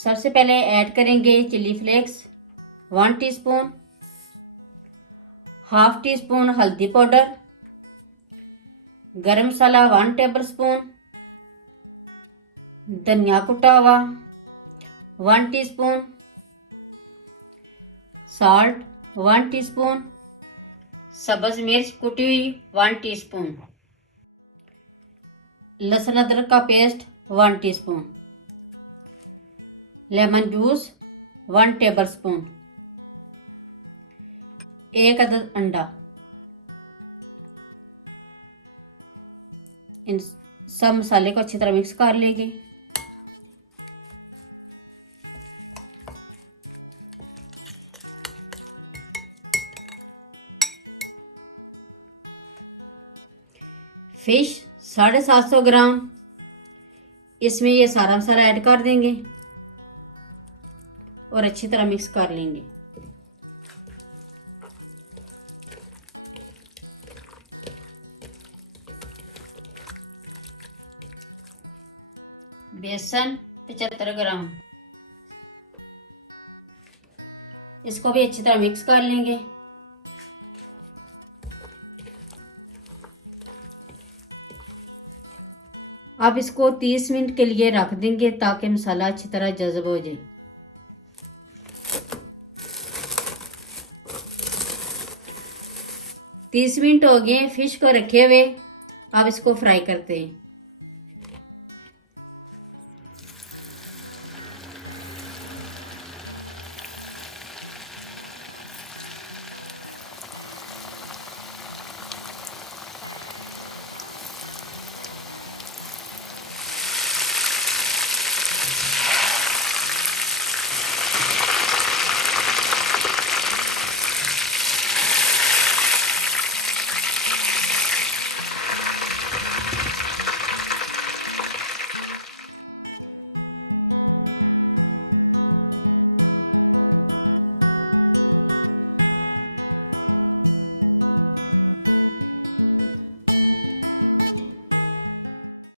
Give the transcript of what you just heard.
सबसे पहले ऐड करेंगे chilli flakes 1 teaspoon, half teaspoon हल्दी powder, garam masala 1 table spoon, धनिया कुटा हुआ 1 टीस्पून, साल्ट 1 टीस्पून, सब्ज मिर्च कुटी हुई 1 टीस्पून, लहसुन अदरक का paste 1 teaspoon, lemon juice 1 table spoon, 1 अदद अंडा। इन सब मसाले को अच्छी तरह मिक्स कर लेंगे। फिश 750 ग्राम, इसमें ये सारा मसाला ऐड कर देंगे और अच्छी तरह मिक्स कर लेंगे। बेसन 75 ग्राम, इसको भी अच्छी तरह मिक्स कर लेंगे। अब इसको 30 मिनट के लिए रख देंगे ताकि मसाला अच्छी तरह जज़ब हो जाए। तीस मिनट हो गए फिश को रखे हुए। अब इसको फ्राई करते हैं।